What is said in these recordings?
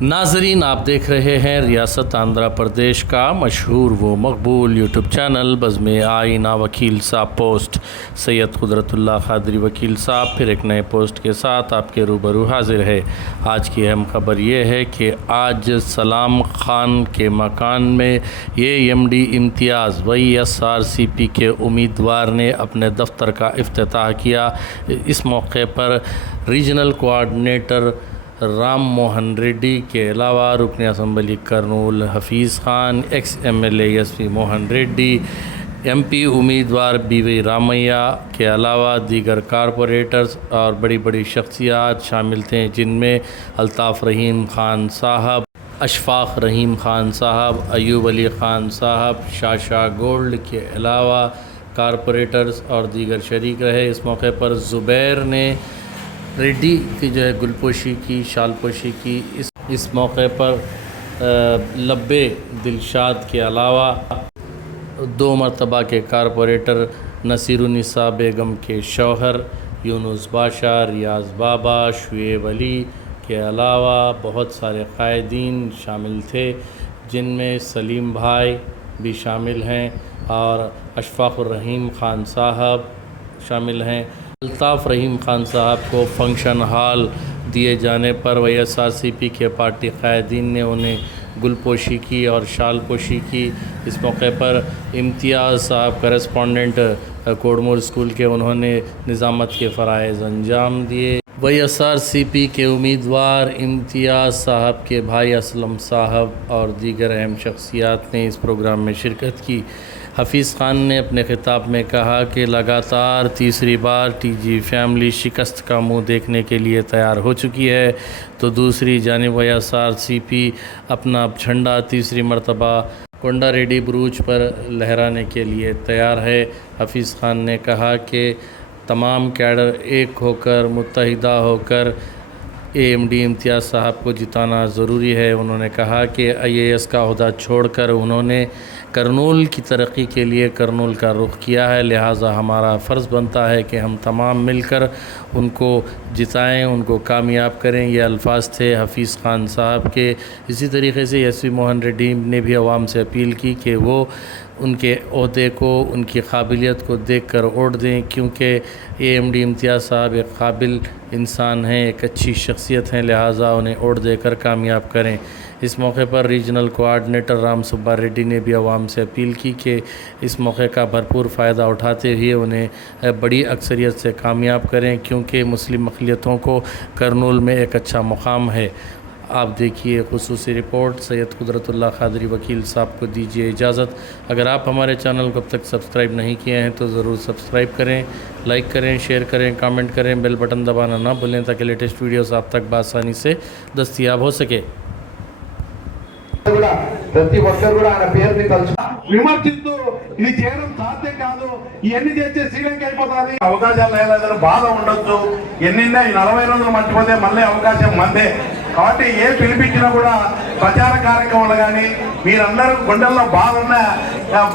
ناظرین، آپ دیکھ رہے ہیں ریاست آندھرا پردیش کا مشہور و مقبول یوٹیوب چینل، بزم آئینہ وکیل صاحب پوسٹ۔ سید قدرت اللہ خادری وکیل صاحب، پھر ایک نئے پوسٹ کے ساتھ آپ کے روبرو حاضر ہے آج کی اہم خبر یہ ہے کہ آج سلام خان کے مکان میں یہ ایم ڈی امتیاز، وی ایس آر سی پی کے امیدوار نے اپنے دفتر کا افتتاح کیا۔ اس موقع پر ریجنل کوارڈینیٹر رام موہن ریڈی کے علاوہ رکن اسمبلی کرنول حفیظ خان، ایکس ایم ایل اے ایس پی موہن ریڈی، ایم پی امیدوار بی وی رامیہ کے علاوہ دیگر کارپوریٹرز اور بڑی بڑی شخصیات شامل تھیں جن میں الطاف رحیم خان صاحب، اشفاق رحیم خان صاحب، ایوب علی خان صاحب شاہ شاہ گولڈ کے علاوہ کارپوریٹرز اور دیگر شریک رہے۔ اس موقع پر زبیر نے ریڈی کی جو ہے گل پوشی کی شال پوشی کی، اس اس موقع پر لبے دلشاد کے علاوہ دو مرتبہ کے کارپوریٹر نصیر النساء بیگم کے شوہر یونس بادشاہ ریاض بابا، شعیب علی کے علاوہ بہت سارے قائدین شامل تھے، جن میں سلیم بھائی بھی شامل ہیں اور اشفاق الرحیم خان صاحب شامل ہیں۔ الطاف رحیم خان صاحب کو فنکشن ہال دیے جانے پر وی ایس آر سی پی کے پارٹی قائدین نے انہیں گل پوشی کی اور شال پوشی کی۔ اس موقع پر امتیاز صاحب کرسپونڈنٹ کوڑمور اسکول کے انہوں نے نظامت کے فرائض انجام دیے۔ وی ایس آر سی پی کے امیدوار امتیاز صاحب کے بھائی اسلم صاحب اور دیگر اہم شخصیات نے اس پروگرام میں شرکت کی۔ حفیظ خان نے اپنے خطاب میں کہا کہ لگاتار تیسری بار ٹی جی فیملی شکست کا منہ دیکھنے کے لیے تیار ہو چکی ہے۔ تو دوسری جانب ایس آر سی پی اپنا جھنڈا تیسری مرتبہ کونڈا ریڈی بروج پر لہرانے کے لیے تیار ہے۔ حفیظ خان نے کہا کہ تمام کیڈر ایک ہو کر متحدہ ہو کر اے ایم ڈی امتیاز صاحب کو جتانا ضروری ہے۔ انہوں نے کہا کہ آئی اے ایس کا عہدہ چھوڑ کر انہوں نے کرنول کی ترقی کے لیے کرنول کا رخ کیا ہے، لہٰذا ہمارا فرض بنتا ہے کہ ہم تمام مل کر ان کو جتائیں، ان کو کامیاب کریں۔ یہ الفاظ تھے حفیظ خان صاحب کے۔ اسی طریقے سے یسوی موہن ریڈیم نے بھی عوام سے اپیل کی کہ وہ ان کے عہدے کو، ان کی قابلیت کو دیکھ کر ووٹ دیں، کیونکہ اے ایم ڈی امتیاز صاحب ایک قابل انسان ہیں، ایک اچھی شخصیت ہیں، لہٰذا انہیں ووٹ دے کر کامیاب کریں۔ اس موقع پر ریجنل کوآرڈینیٹر رام سبھا ریڈی نے بھی عوام سے اپیل کی کہ اس موقع کا بھرپور فائدہ اٹھاتے ہوئے انہیں بڑی اکثریت سے کامیاب کریں، کیونکہ مسلم اقلیتوں کو کرنول میں ایک اچھا مقام ہے۔ آپ دیکھیے خصوصی رپورٹ، سید قدرت اللہ خادری وکیل صاحب کو دیجیے اجازت۔ اگر آپ ہمارے چینل کو اب تک سبسکرائب نہیں کیا ہیں تو ضرور سبسکرائب کریں، لائک کریں، شیئر کریں، کامنٹ کریں، بیل بٹن دبانا نہ بھولیں تاکہ لیٹسٹ ویڈیوز آپ تک بآسانی سے دستیاب ہو سکے۔ ప్రతి ఒక్కరు కూడా ఆయన పేరుని తలుచు విమర్శిస్తూ ఇది చేయడం సాధ్యం కాదు ఇవన్నీ చేస్తే శ్రీలంక అయిపోతుంది అవకాశాలు లేదని బాధ ఉండొచ్చు ఎన్నిన్నా నలభై రోజులు మర్చిపోతే మళ్ళీ అవకాశం మందే కాబట్టి ఏ పిలిపించినా కూడా ప్రచార కార్యక్రమాలు కానీ మీరందరూ గుండెల్లో బాగున్న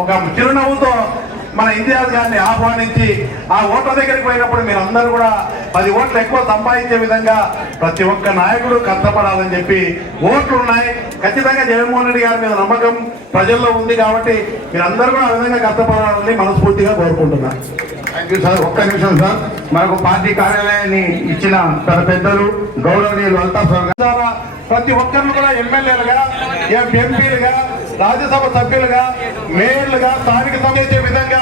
ఒక చిరునవ్వుతో మన ఇంతియాజ్ గారిని ఆహ్వానించి ఆ ఓట్ల దగ్గరికి పోయినప్పుడు మీరందరూ కూడా పది ఓట్లు ఎక్కువ సంపాదించే విధంగా ప్రతి ఒక్క నాయకుడు కష్టపడాలని చెప్పి ఓట్లు ఉన్నాయి. ఖచ్చితంగా జగన్మోహన్ రెడ్డి గారి మీద నమ్మకం ప్రజల్లో ఉంది కాబట్టి మీరందరూ కూడా ఆ విధంగా కష్టపడాలని మనస్ఫూర్తిగా కోరుకుంటున్నాను. థ్యాంక్ యూ సార్ ఒక్క నిమిషం సార్ మనకు పార్టీ కార్యాలయాన్ని ఇచ్చిన తన పెద్దలు గౌరవనీయులు అల్తాఫ్ సార్ ప్రతి ఒక్కరిని కూడా ఎమ్మెల్యేలుగా ఎంపీలుగా రాజ్యసభ సభ్యులుగా మేయర్లుగా స్థానిక సంబంధించే విధంగా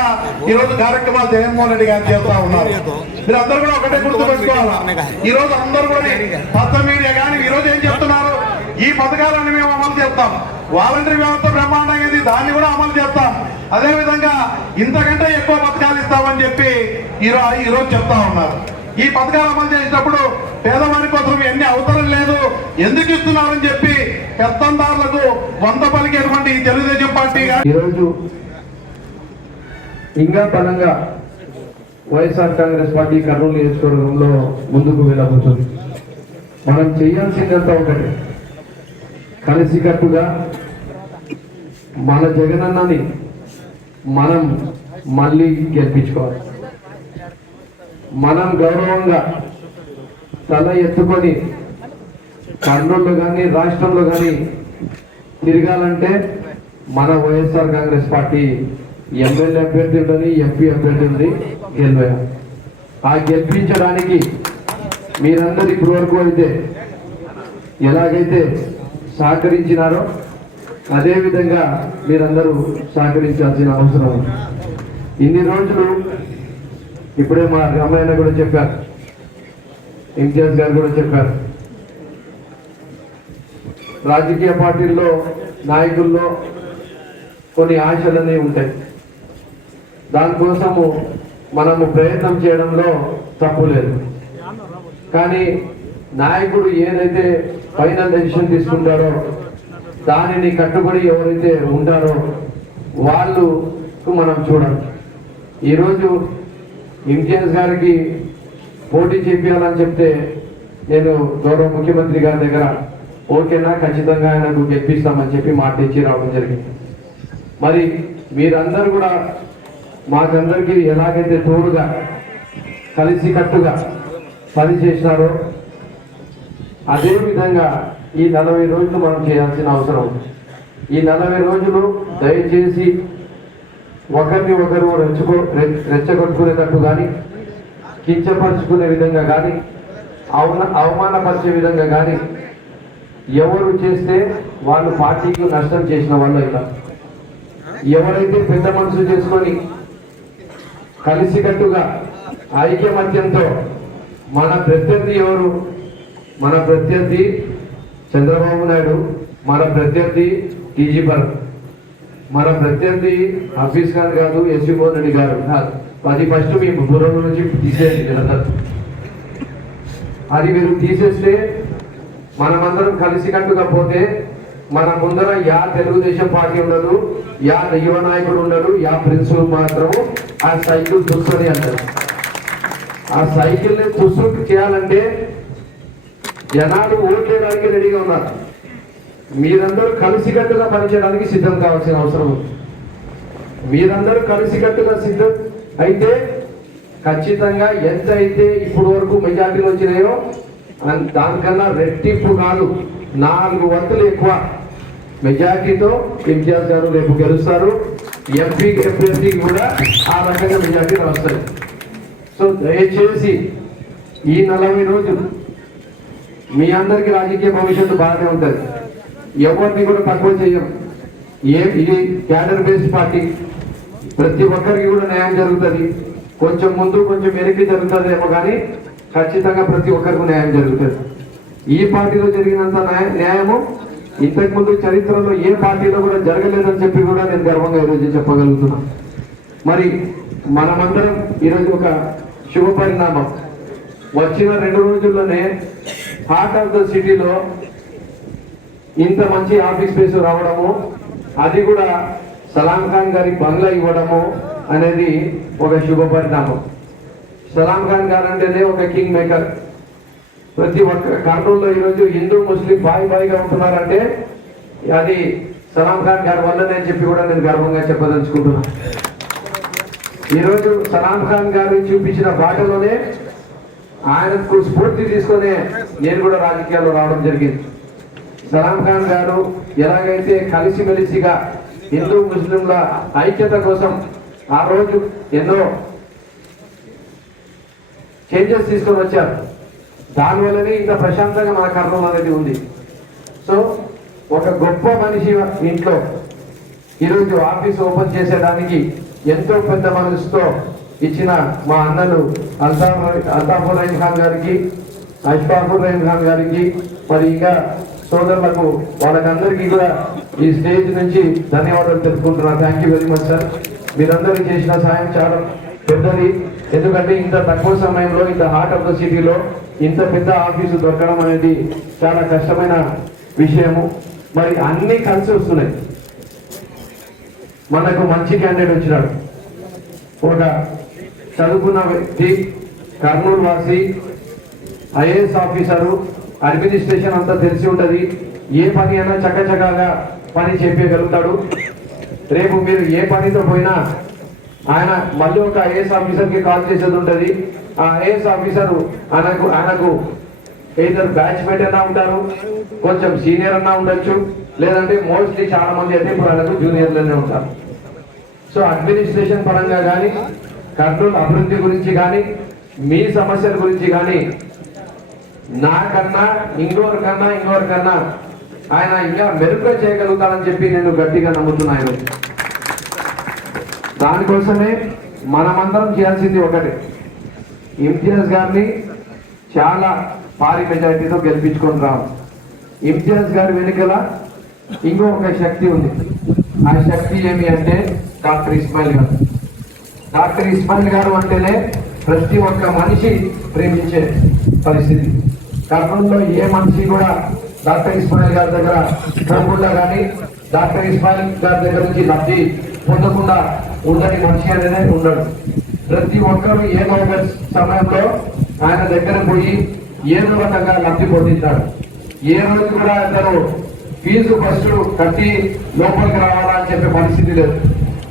ఈ రోజు కార్యక్రమాలు జగన్మోహన్ రెడ్డి గారు చేస్తా ఉన్నారు. మీరు అందరూ కూడా ఒకటే గుర్తు ఈ రోజు అందరూ కూడా పత్ర మీడియా కానీ ఈ రోజు ఏం చెప్తున్నారు ఈ పథకాలను మేము అమలు చేస్తాం. వాలంటరీ వ్యవస్థ బ్రహ్మాండమైంది దాన్ని కూడా అమలు చేస్తాం. అదే విధంగా ఇంతకంటే ఎక్కువ పథకాలు ఇస్తామని చెప్పి ఈరోజు ఈరోజు చెప్తా ఉన్నారు. ఈ పథకాలు అమలు చేసినప్పుడు పేదవారి కోసం ఎన్ని అవసరం లేదు ఎందుకు ఇస్తున్నారని చెప్పి పెత్తందారులకు వంద పలికేటువంటి తెలుగుదేశం పార్టీ ఈరోజు ఇంకా బలంగా వైఎస్ఆర్ కాంగ్రెస్ పార్టీ కర్నూలు నియోజకవర్గంలో ముందుకు వెళ్ళబోతుంది. మనం చేయాల్సిందంతా ఒకటి. కలిసికట్టుగా మన జగనన్నని మనం మళ్ళీ గెలిపించుకోవాలి. మనం గౌరవంగా తల ఎత్తుకొని కర్నూలు కానీ రాష్ట్రంలో కానీ తిరగాలంటే మన వైఎస్ఆర్ కాంగ్రెస్ పార్టీ ఎమ్మెల్యే అభ్యర్థి ఉండని ఎంపీ అభ్యర్థి ఉంది గెలిపోయారు ఆ గెలిపించడానికి మీరందరూ ఇప్పటి వరకు అయితే ఎలాగైతే సహకరించినారో అదేవిధంగా మీరందరూ సహకరించాల్సిన అవసరం ఇన్ని రోజులు ఇప్పుడే మా రామాయణ కూడా చెప్పారు. ఇంతియాజ్ గారు కూడా చెప్పారు. రాజకీయ పార్టీల్లో నాయకుల్లో కొన్ని ఆశలు అనేవి ఉంటాయి. దానికోసము మనము ప్రయత్నం చేయడంలో తప్పు లేదు. కానీ నాయకుడు ఏదైతే ఫైనల్ డెసిషన్ తీసుకుంటారో దానిని కట్టుబడి ఎవరైతే ఉంటారో వాళ్ళు మనం చూడాలి. ఈరోజు ఇంతియాజ్ గారికి పోటీ చేపించాలని చెప్తే నేను గౌరవ ముఖ్యమంత్రి గారి దగ్గర ఓకేనా? ఖచ్చితంగా ఆయనకు గెలిపిస్తామని చెప్పి మాట ఇచ్చి రావడం జరిగింది. మరి మీరందరూ కూడా మాకందరికీ ఎలాగైతే తోడుగా కలిసికట్టుగా పని చేసినారో అదే విధంగా ఈ నలభై రోజులు మనం చేయాల్సిన అవసరం ఈ నలభై రోజులు దయచేసి ఒకరిని ఒకరు రెచ్చుకో రె- రెచ్చగొట్టుకునేటట్టు కానీ కించపరుచుకునే విధంగా కానీ అవన అవమానపరిచే విధంగా కానీ ఎవరు చేస్తే వాళ్ళు పార్టీకి నష్టం చేసిన వాళ్ళు అయినా ఎవరైతే పెద్ద మనసు చేసుకొని కలిసికట్టుగా ఐక్యమత్యంతో మన ప్రత్యర్థి ఎవరు? మన ప్రత్యర్థి చంద్రబాబు నాయుడు మన ప్రత్యర్థి టీజీ భరత్ మన ప్రత్యర్థి హఫీజ్ ఖాన్ కాదు ఎస్వి మోహన్ రెడ్డి గారు. అది ఫస్ట్ మీ బుర్ర నుంచి తీసేయండి జనతా అది మీరు తీసేస్తే మనమందరం కలిసి పోతే మన ముందర యా తెలుగుదేశం పార్టీ ఉండదు యా యువ నాయకుడు ఉండడు యా ప్రిన్సిపల్ మాత్రం ఆ సైకిల్ తుస్సని అంటారు. ఆ సైకిల్ని ని చేయాలంటే జనాలు ఓట్లేయడానికి రెడీగా ఉన్నారు. మీరందరూ కలిసికట్టుగా పనిచేయడానికి సిద్ధం కావాల్సిన అవసరం ఉంది. మీరందరూ కలిసికట్టుగా సిద్ధం అయితే ఖచ్చితంగా ఎంత అయితే ఇప్పుడు వరకు మెజార్టీలు వచ్చినాయో దానికన్నా రెట్టింపు కాదు. నాలుగు వంతులు ఎక్కువ. మెజార్టీతో ఇంతియాజ్ గారు రేపు గెలుస్తారు. ఎంపీ అభ్యర్థికి కూడా ఆ రకంగా మెజార్టీ వస్తాయి సో దయచేసి ఈ నలభై రోజులు మీ అందరికీ రాజకీయ భవిష్యత్తు బాగానే ఉంటుంది. ఎవరిని కూడా తక్కువ చేయం ఏ ఇది క్యాడర్ బేస్డ్ పార్టీ. ప్రతి ఒక్కరికి కూడా న్యాయం జరుగుతుంది. కొంచెం ముందు కొంచెం వెనక్కి జరుగుతుంది ఏమో కానీ ఖచ్చితంగా ప్రతి ఒక్కరికి న్యాయం జరుగుతుంది. ఈ పార్టీలో జరిగినంత న్యాయము ఇంతకు ముందు చరిత్రలో ఏ పార్టీలో కూడా జరగలేదని చెప్పి కూడా నేను గర్వంగా ఈరోజు చెప్పగలుగుతున్నా. మరి మనమందరం ఈరోజు ఒక శుభ పరిణామం. వచ్చిన రెండు రోజుల్లోనే హార్ట్ ఆఫ్ ద సిటీలో ఇంత మంచి ఆఫీస్ స్పేస్ రావడము అది కూడా సలాం ఖాన్ గారి బంగ్లా ఇవ్వడము అనేది ఒక శుభ పరిణామం. సలాం ఖాన్ గారు అంటేనే ఒక కింగ్ మేకర్ ప్రతి ఒక్క కర్నూలులో ఈరోజు హిందూ ముస్లిం బాయి బాయిగా ఉంటున్నారంటే అది సలాం ఖాన్ గారి వల్లనే అని చెప్పి కూడా నేను గర్వంగా చెప్పదలుచుకుంటున్నాను ఈరోజు సలాం ఖాన్ గారు చూపించిన బాటలోనే ఆయనకు స్ఫూర్తి తీసుకొని నేను కూడా రాజకీయాల్లో రావడం జరిగింది. సలాం ఖాన్ గారు ఎలాగైతే కలిసిమెలిసిగా హిందూ ముస్లింల ఐక్యత కోసం ఆ రోజు ఎన్నో చేంజెస్ తీసుకొని వచ్చారు. దానివల్లనే ఇంత ప్రశాంతంగా మన కర్మం అనేది ఉంది. సో ఒక గొప్ప మనిషి ఇంట్లో ఈరోజు ఆఫీస్ ఓపెన్ చేసేదానికి ఎంతో పెద్ద మనసుతో ఇచ్చిన మా అన్నలు అల్తాఫ్ అల్తాఫుర్ ఖాన్ గారికి అష్ఫాకుర్ రహీం ఖాన్ గారికి మరి ఇంకా సోదరులకు వాళ్ళకందరికీ కూడా ఈ స్టేజ్ నుంచి ధన్యవాదాలు తెలుపుకుంటున్నాను thank you very much sir మీరందరూ చేసిన సాయం చాలా పెద్దది. ఎందుకంటే ఇంత తక్కువ సమయంలో ఇంత హార్ట్ ఆఫ్ ద సిటీలో ఇంత పెద్ద ఆఫీసు దొరకడం అనేది చాలా కష్టమైన విషయము. మరి అన్ని కలిసి వస్తున్నాయి. మనకు మంచి క్యాండిడేట్ వచ్చినాడు. ఒక చదువుకున్న వ్యక్తి కర్నూలు వాసి ఐఏఎస్ ఆఫీసరు అడ్మినిస్ట్రేషన్ అంతా తెలిసి ఉంటుంది. ఏ పని అయినా చక్కచక్కగా పని చెప్పగలుగుతాడు రేపు మీరు ఏ పనితో పోయినా ఆయన మళ్ళీ ఒక ఐఏఎస్ ఆఫీసర్కి కాల్ చేసేది ఉంటుంది. ఆ ఐఏఎస్ ఆఫీసరు ఆయనకు ఆయనకు ఇద్దరు బ్యాచ్ మేట్ అన్నా ఉంటారు కొంచెం సీనియర్ అన్నా ఉండొచ్చు లేదంటే మోస్ట్లీ చాలా మంది అయితే ఇప్పుడు వాళ్ళకు జూనియర్లోనే ఉంటారు. సో అడ్మినిస్ట్రేషన్ పరంగా కానీ కర్నూలు అభివృద్ధి గురించి కానీ మీ సమస్యల గురించి కానీ నాకన్నా ఇంకోరికన్నా ఇంకోరికన్నా ఆయన ఇంకా మెరుగ్గా చేయగలుగుతానని చెప్పి నేను గట్టిగా నమ్ముతున్నాను. దానికోసమే మనమందరం చేయాల్సింది ఒకటి. ఇమ్తియాజ్ గారిని చాలా భారీ మెజారిటీతో గెలిపించుకొని రావు ఇమ్తియాజ్ గారి వెనుకల ఇంకో ఒక శక్తి ఉంది. ఆ శక్తి ఏమి అంటే డాక్టర్ ఇస్మాయిల్ గారు. డాక్టర్ ఇస్మాయిల్ గారు అంటేనే ప్రతి ఒక్క మనిషి ప్రేమించే పరిస్థితి. కర్నూలులో ఏ మనిషి కూడా డాక్టర్ ఇస్మాయిల్ గారి దగ్గర పోకుండా కానీ డాక్టర్ ఇస్మాయిల్ గారి దగ్గర నుంచి లబ్ధి పొందకుండా ఉండని మనిషి అనేది ఉండడు. ప్రతి ఒక్కరు ఏదో ఒక సమయంలో ఆయన దగ్గర పోయి ఏదో రకంగా లబ్ధి పొందించాడు ఏ రోజు కూడా అతను ఫీజు ఫస్ట్ కట్టి లోపలికి రావాలా అని చెప్పే పరిస్థితి లేదు.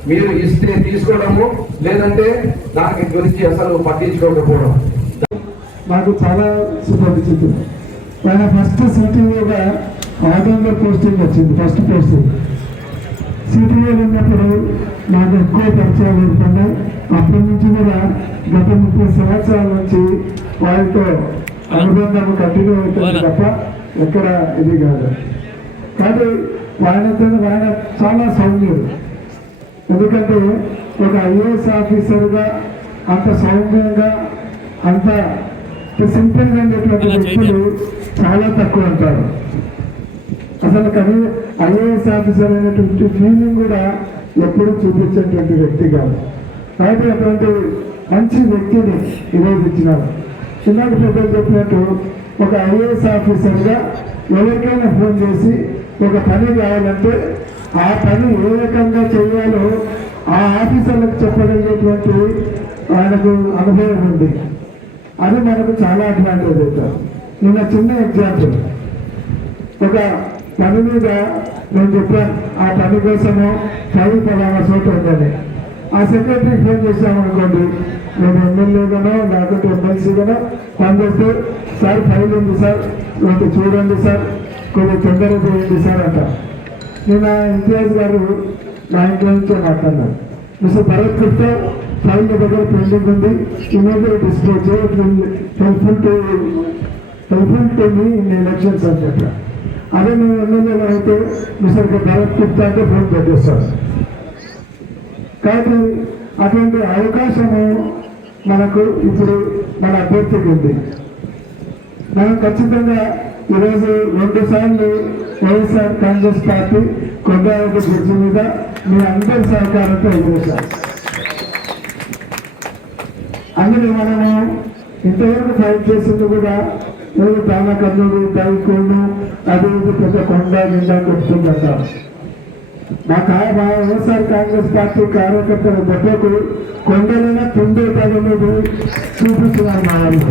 మీరు ఇస్తే తీసుకోవడము లేదంటే దాని గురించి అసలు పట్టించుకోకపోవడం. నాకు చాలా సుపరిచితుడు ఆయన ఫస్ట్ సిటీఓగా ఆటోలో పోస్టింగ్ వచ్చింది ఫస్ట్ పోస్టింగ్ సిటీఓ ఉన్నప్పుడు నాకు ఎక్కువ పరిచయాలు లేకుండా అప్పటి నుంచి కూడా గత ముప్పై సంవత్సరాల నుంచి వారితో అనుబంధం కంటిన్యూ అవుతుంది తప్ప ఎక్కడ ఇది కాదు. కానీ ఆయనతో ఆయన చాలా సౌమ్యుడు ఎందుకంటే ఒక ఐఏఎస్ ఆఫీసర్గా అంత సౌమ్యంగా అంత సింపుల్గా ఉండేటువంటి వ్యక్తులు చాలా తక్కువ అంటారు. అసలు కానీ ఐఏఎస్ ఆఫీసర్ అనేటువంటి ఫీలింగ్ కూడా ఎప్పుడు చూపించేటువంటి వ్యక్తి కాదు. కాబట్టి అటువంటి మంచి వ్యక్తిని ఈరోజు ఇచ్చినారు. చిన్నటి పెద్దలు చెప్పినట్టు ఒక ఐఏఎస్ ఆఫీసర్గా ఎవరికైనా ఫోన్ చేసి ఒక పని కావాలంటే ఆ పని ఏ రకంగా చేయాలో ఆ ఆఫీసర్లకు చెప్పగలిగేటువంటి ఆయనకు అనుభవం ఉంది. అది మనకు చాలా అడ్వాంటేజ్ అవుతారు నిన్న చిన్న ఎగ్జాంపుల్ ఒక పని మీద నేను చెప్పాను ఆ పని కోసము ఫైల్ పలానా చోట ఉందని. ఆ సెక్రటరీ ఫోన్ చేశామనుకోండి నేను ఎమ్మెల్యేగానో లేకపోతే ఎమ్మెల్సీగానో పనిచేస్తే సార్ ఫైల్ ఉంది సార్ లేకపోతే చూడండి సార్ కొంచెం తొందరగా చేయండి సార్ అంట. నేను ఆ ఇంతియాజ్ గారు నా ఇంట్లో నుంచే మాట్లాడినాను మిస్టర్ భరత్ గుప్తా ఫైల్ దగ్గర పెండింగ్ ఉంది immediate display helpful to helpful to me in elections అని చెప్పారు అదే మేము ఎమ్మెల్యేలో అయితే మిస్టర్ భరత్ గుప్తా అంటే ఫోన్ పెట్టేస్తాం కాబట్టి అటువంటి అవకాశము మనకు ఇప్పుడు మన అభ్యర్థికి ఉంది. మనం ఖచ్చితంగా ఈరోజు రెండు సార్లు YSR Congress party Konda Reddy bridge మీద మీ అందరి సహకారంతో ఎదురేశారు అందులో మనము ఇంతవరకు ఫైట్ చేసింది కూడా ఏదో దానకన్నుడు దైకోడు అది ఇది పెద్ద కొండ నిండా కొట్టుకుందంట. మా కాయ మా వైఎస్ఆర్ కాంగ్రెస్ పార్టీ కార్యకర్తల దెబ్బకు కొండలైనా తుండే తగలేదు చూపిస్తున్నారు మా వాళ్ళు.